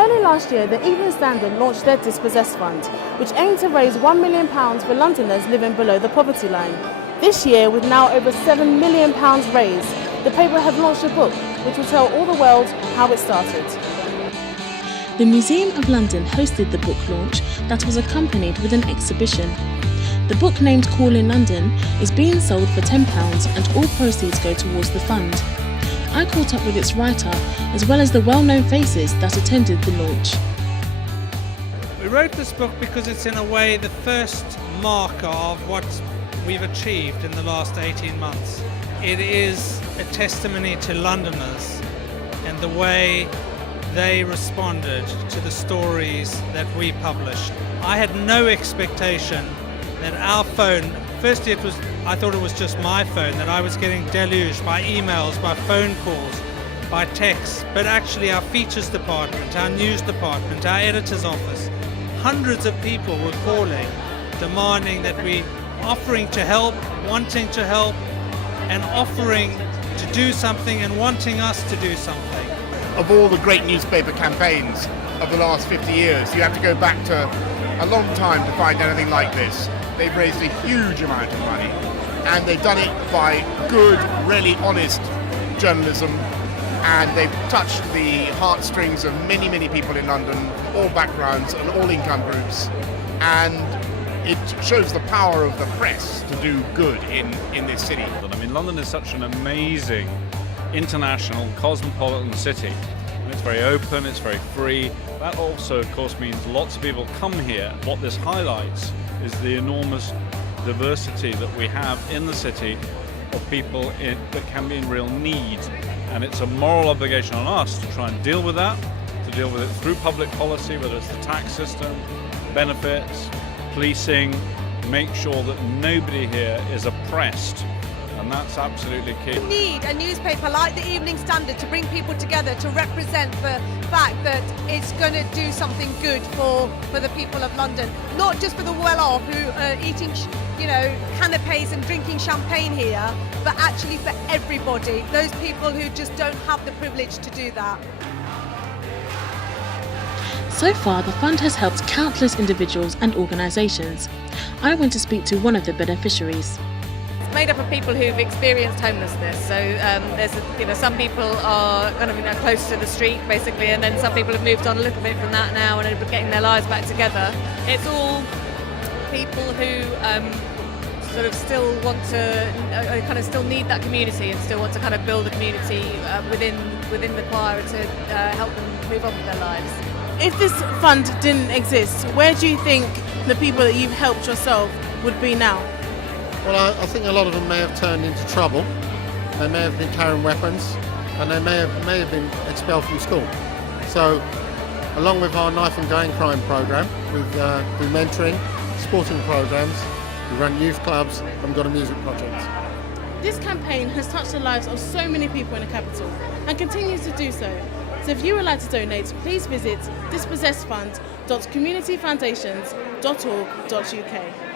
Early last year, the Evening Standard launched their Dispossessed Fund, which aimed to raise £1 million for Londoners living below the poverty line. This year, with now over £7 million raised, the paper have launched a book which will tell all the world how it started. The Museum of London hosted the book launch that was accompanied with an exhibition. The book, named Call in London, is being sold for £10 and all proceeds go towards the fund. I caught up with its writer as well as the well-known faces that attended the launch. We wrote this book because it's in a way the first marker of what we've achieved in the last 18 months. It is a testimony to Londoners and the way they responded to the stories that we published. I had no expectation that our phone, firstly I thought it was just my phone, that I was getting deluged by emails, by phone calls, by texts, but actually our features department, our news department, our editor's office, hundreds of people were calling, demanding that we, offering to help, wanting to help, and offering to do something and wanting us to do something. Of all the great newspaper campaigns of the last 50 years, you have to go back to a long time to find anything like this. They've raised a huge amount of money, and they've done it by good, really honest journalism, and they've touched the heartstrings of many, many people in London, all backgrounds and all income groups, and it shows the power of the press to do good in this city. I mean, London is such an amazing, international, cosmopolitan city. And it's very open, it's very free. That also, of course, means lots of people come here. What this highlights is the enormous diversity that we have in the city of people that can be in real need. And it's a moral obligation on us to try and deal with that, to deal with it through public policy, whether it's the tax system, benefits, policing, make sure that nobody here is oppressed. And that's absolutely key. We need a newspaper like the Evening Standard to bring people together to represent the fact that it's going to do something good for the people of London. Not just for the well-off who are eating, canapes and drinking champagne here, but actually for everybody, those people who just don't have the privilege to do that. So far, the fund has helped countless individuals and organisations. I went to speak to one of the beneficiaries. Made up of people who've experienced homelessness. So there's some people are kind of close to the street basically, and then some people have moved on a little bit from that now and are getting their lives back together. It's all people who sort of still want to kind of still need that community and still want to kind of build a community within the choir to help them move on with their lives. If this fund didn't exist, where do you think the people that you've helped yourself would be now? Well, I think a lot of them may have turned into trouble. They may have been carrying weapons, and they may have been expelled from school. So, along with our knife and gun crime program, we do mentoring, sporting programs, we run youth clubs, and we've got a music project. This campaign has touched the lives of so many people in the capital and continues to do so. So if you would like to donate, please visit dispossessedfund.communityfoundations.org.uk.